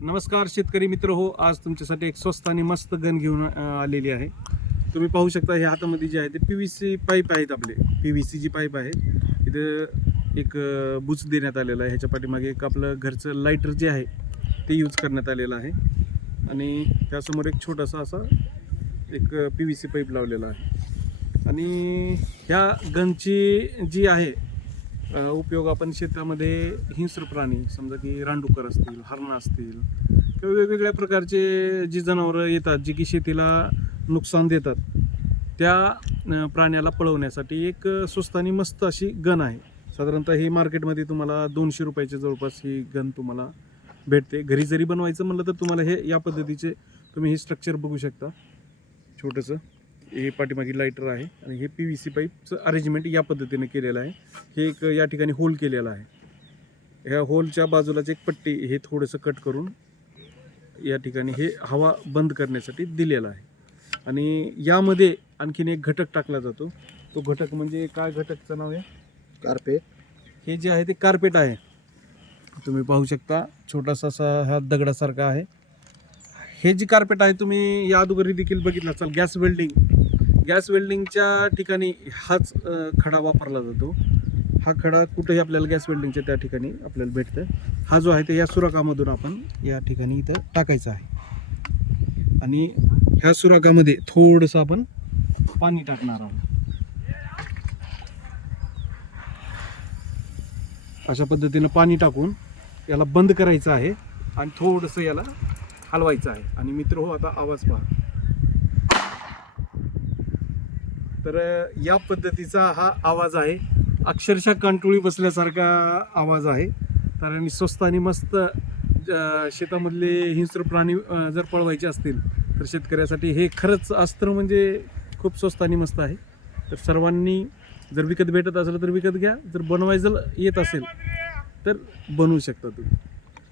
नमस्कार शेतकरी मित्र हो. आज तुमच्यासाठी एक स्वस्त आणि मस्त गन घेऊन आलेली आहे. तुम्ही पाहू शकता हे हातामध्ये जे आहे ते पी व्ही सी पाईप आहेत आपले. P V C G pipe आहे. इथं एक बुच देण्यात आलेला आहे. ह्याच्या पाठीमागे एक आपलं घरचं लायटर जे आहे ते यूज करण्यात आलेलं आहे. आणि त्यासमोर एक छोटासा असा एक पी व्ही सी पाईप लावलेला आहे. आणि ह्या गनची जी आहे उपयोग आपण शेतामध्ये हिंस्र प्राणी समजा की रानडुकर असतील हरणं असतील किंवा वेगवेगळ्या प्रकारचे जी जनावरं येतात जी की शेतीला नुकसान देतात त्या प्राण्याला पळवण्यासाठी एक स्वस्त आणि मस्त अशी गन आहे. साधारणतः ही मार्केटमध्ये तुम्हाला दोनशे रुपयाच्या जवळपास ही गन तुम्हाला भेटते. घरी जरी बनवायचं म्हणलं तर तुम्हाला हे या पद्धतीचे तुम्ही हे स्ट्रक्चर बघू शकता. छोटंसं. हे पाठीमागे लायटर आहे आणि हे पी व्ही सी पाईपचं अरेंजमेंट या पद्धतीने केलेलं आहे. हे एक या ठिकाणी होल केलेला आहे. ह्या होलच्या बाजूलाच एक पट्टी हे थोडंसं कट करून या ठिकाणी हे हवा बंद करण्यासाठी दिलेलं आहे. आणि यामध्ये आणखीन एक घटक टाकला जातो. तो घटक म्हणजे काय घटकचं नाव आहे? कार्पेट हे जे आहे ते कार्पेट आहे. तुम्ही पाहू शकता छोटासा असा हा दगडासारखा आहे. हे जी कार्पेट आहे तुम्ही या अगोदर देखील बघितलं असाल गॅस वेल्डिंग गॅस वेल्डिंगच्या ठिकाणी हाच खडा वापरला जातो. हा खडा कुठेही आपल्याला गॅस वेल्डिंगच्या त्या ठिकाणी आपल्याला भेटतं हा जो आहे ते या सुराखामधून आपण या ठिकाणी इथं टाकायचा आहे. आणि ह्या सुराखामध्ये थोडंसं आपण पाणी टाकणार आहोत. अशा पद्धतीनं पाणी टाकून याला बंद करायचं आहे आणि थोडंसं याला हलवायचा आहे. आणि मित्र हो आता आवाज पहा. तर या पद्धतीचा हा आवाज आहे. अक्षरशः कंटोळी बसल्यासारखा आवाज आहे. कारण स्वस्त आणि मस्त शेतामधले हिंस्र प्राणी जर पळवायचे असतील तर शेतकऱ्यासाठी हे खरंच अस्त्र म्हणजे खूप स्वस्त आणि मस्त आहे. तर सर्वांनी जर विकत भेटत असेल तर विकत घ्या. जर बनवायचं येत असेल तर बनवू शकता तुम्ही.